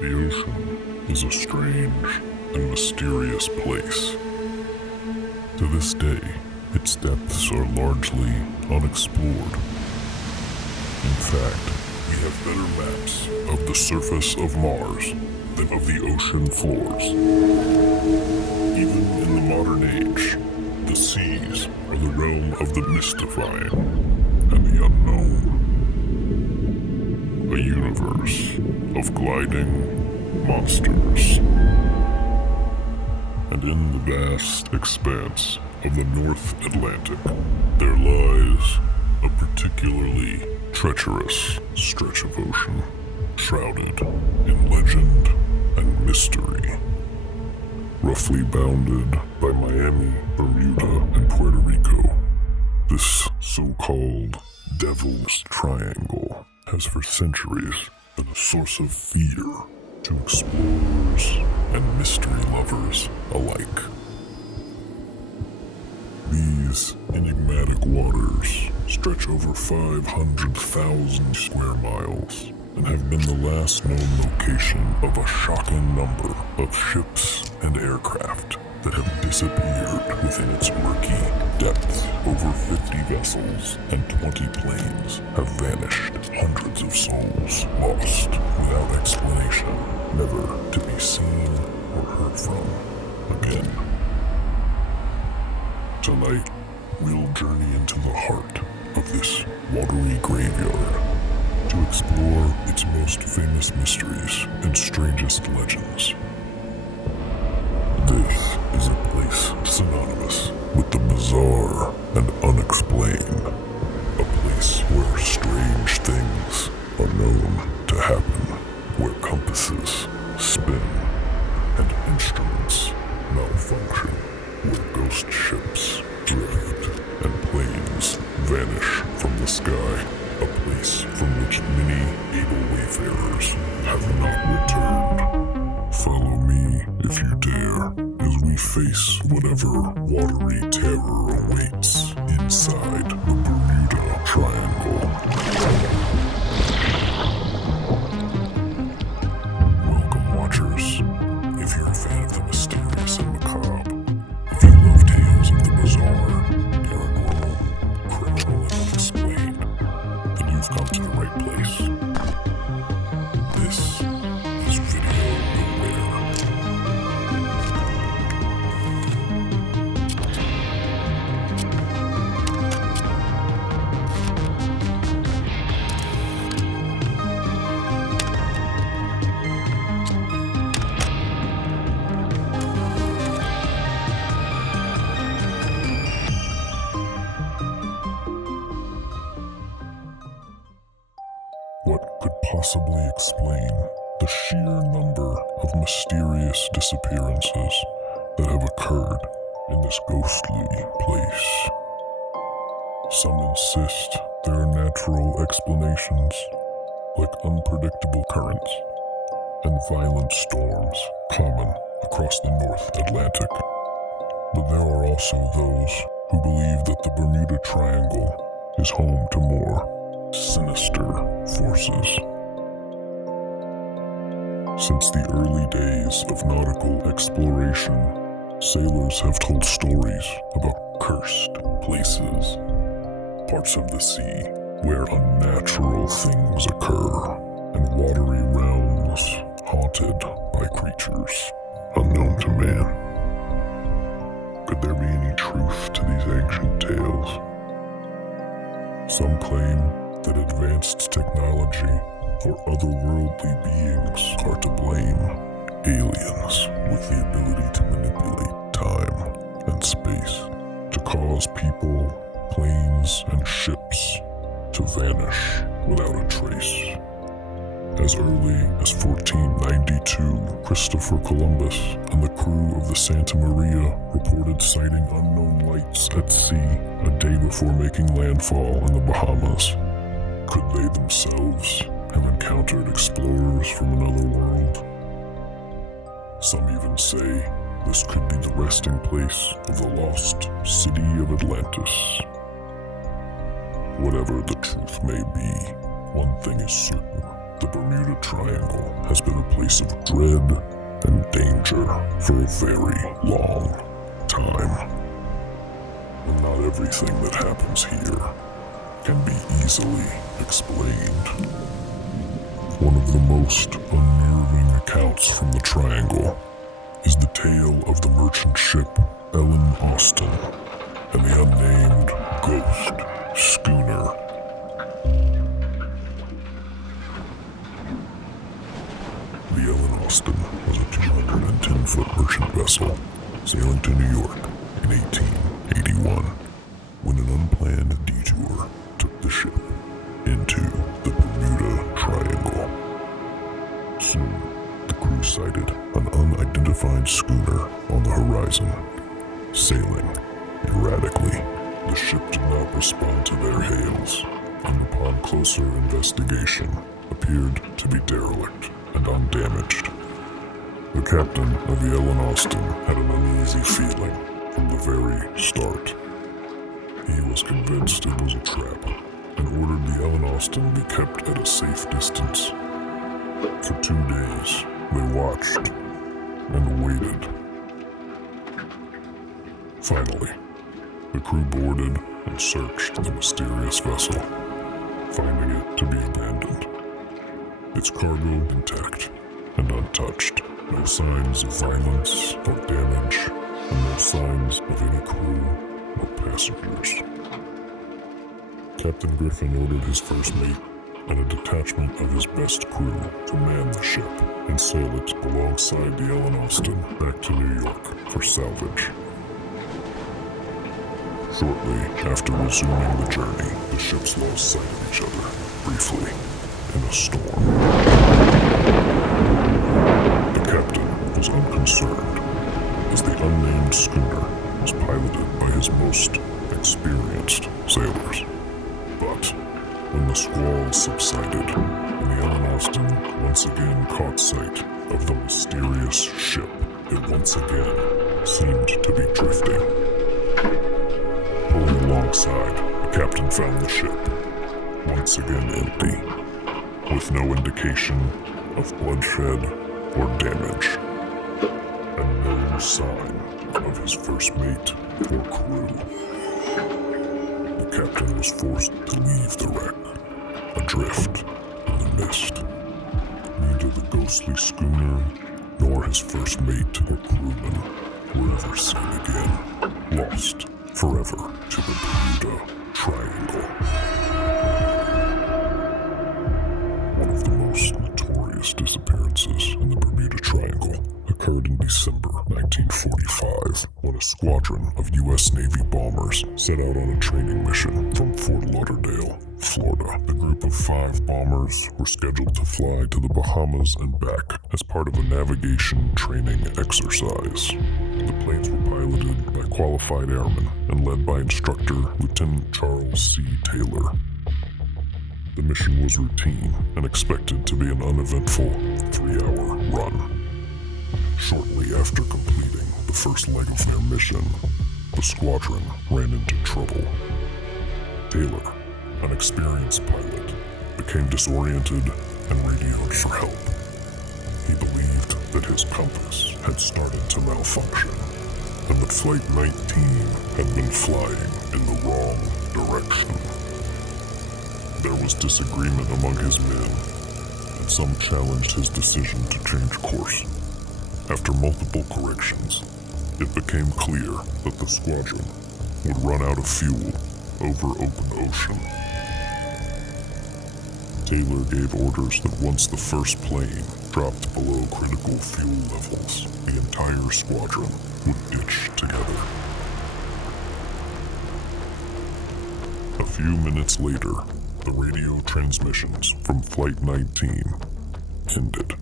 The ocean is a strange and mysterious place. To this day, its depths are largely unexplored. In fact, we have better maps of the surface of Mars than of the ocean floors. Even in the modern age, the seas are the realm of the mystifying and the unknown. A universe of gliding monsters. And in the vast expanse of the North Atlantic, there lies a particularly treacherous stretch of ocean, shrouded in legend and mystery. Roughly bounded by Miami, Bermuda, and Puerto Rico, this so-called Devil's Triangle has for centuries been a source of fear to explorers and mystery lovers alike. These enigmatic waters stretch over 500,000 square miles and have been the last known location of a shocking number of ships and aircraft that have disappeared within its murky depths. Over 50 vessels and 20 planes have vanished, hundreds of souls lost without explanation, never to be seen or heard from again. Tonight, we'll journey into the heart of this watery graveyard to explore its most famous mysteries and strangest legends. This is a place synonymous with the bizarre and unexplained. A place where strange things are known to happen, where compasses spin and instruments malfunction, where ghost ships drift and planes vanish from the sky. A place from which many able wayfarers have not returned. Follow me if you dare, as we face whatever watery terror awaits inside the Bermuda Triangle. Welcome, watchers. If you're a fan of the mysterious and macabre, if you love tales of the bizarre, paranormal, criminal, and unexplained, then you've come to the right place. This is Video Beware. What could possibly explain the sheer number of mysterious disappearances that have occurred in this ghostly place? Some insist there are natural explanations, like unpredictable currents and violent storms common across the North Atlantic. But there are also those who believe that the Bermuda Triangle is home to more sinister forces. Since the early days of nautical exploration, sailors have told stories about cursed places, parts of the sea where unnatural things occur, and watery realms haunted by creatures unknown to man. Could there be any truth to these ancient tales? Some claim that advanced technology or otherworldly beings are to blame. Aliens with the ability to manipulate time and space, to cause people, planes, and ships to vanish without a trace. As early as 1492, Christopher Columbus and the crew of the Santa Maria reported sighting unknown lights at sea a day before making landfall in the Bahamas. Could they themselves have encountered explorers from another world? Some even say this could be the resting place of the lost city of Atlantis. Whatever the truth may be, one thing is certain. The Bermuda Triangle has been a place of dread and danger for a very long time. And not everything that happens here can be easily explained. One of the most unnerving accounts from the Triangle is the tale of the merchant ship Ellen Austin and the unnamed ghost schooner. The Ellen Austin was a 210-foot merchant vessel sailing to New York in 1881 when an unplanned detour took the ship into the Bermuda Triangle. Soon, the crew sighted an unidentified schooner on the horizon, sailing erratically. The ship did not respond to their hails, and upon closer investigation, appeared to be derelict and undamaged. The captain of the Ellen Austin had an uneasy feeling from the very start. He was convinced it was a trap and ordered the Ellen Austin be kept at a safe distance. For 2 days, they watched and waited. Finally, the crew boarded and searched the mysterious vessel, finding it to be abandoned. Its cargo intact and untouched. No signs of violence or damage, and no signs of any crew or passengers. Captain Griffin ordered his first mate and a detachment of his best crew to man the ship and sail it alongside the Ellen Austin back to New York for salvage. Shortly after resuming the journey, the ships lost sight of each other briefly in a storm. The captain was unconcerned, as the unnamed schooner was piloted by his most experienced sailors. But when the squall subsided and the Ellen Austin once again caught sight of the mysterious ship, it once again seemed to be drifting. Pulling alongside, the captain found the ship once again empty, with no indication of bloodshed or damage, and no sign of his first mate or crew. The captain was forced to leave the wreck, adrift in the mist. Neither the ghostly schooner nor his first mate or crewman were ever seen again, lost forever to the Bermuda Triangle. One of the most notorious disappearances in the Bermuda Triangle occurred in December 1945 when a squadron of U.S. Navy bombers set out on a training mission from Fort Lauderdale, Florida. The group of 5 bombers were scheduled to fly to the Bahamas and back as part of a navigation training exercise. The planes were piloted by qualified airmen and led by instructor Lieutenant Charles C. Taylor. The mission was routine and expected to be an uneventful 3-hour run. Shortly after completing the first leg of their mission, the squadron ran into trouble. Taylor, an experienced pilot, became disoriented and radioed for help. He believed that his compass had started to malfunction and that Flight 19 had been flying in the wrong direction. There was disagreement among his men, and some challenged his decision to change course. After multiple corrections, it became clear that the squadron would run out of fuel over open ocean. Taylor gave orders that once the first plane dropped below critical fuel levels, the entire squadron would ditch together. A few minutes later, the radio transmissions from Flight 19 ended.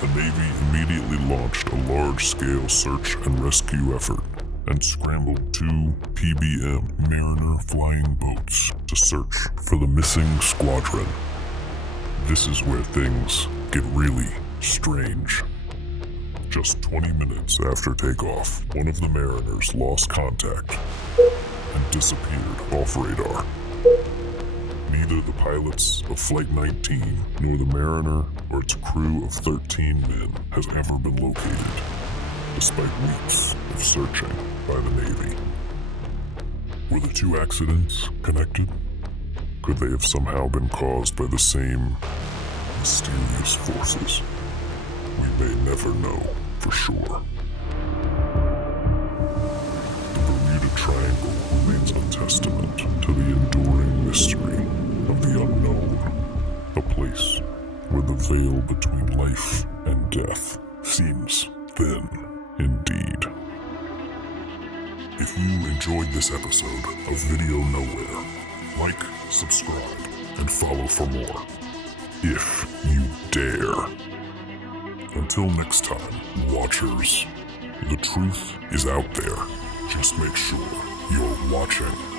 The Navy immediately launched a large-scale search and rescue effort and scrambled 2 PBM Mariner flying boats to search for the missing squadron. This is where things get really strange. Just 20 minutes after takeoff, one of the Mariners lost contact and disappeared off radar. neither the pilots of Flight 19 nor the Mariner or its crew of 13 men has ever been located, despite weeks of searching by the Navy. Were the two accidents connected? Could they have somehow been caused by the same mysterious forces? We may never know for sure. The Bermuda Triangle remains a testament to the enduring mystery of the unknown, a place where the veil between life and death seems thin indeed. If you enjoyed this episode of Video Nowhere, like, subscribe, and follow for more, if you dare. Until next time, watchers, the truth is out there. Just make sure you're watching.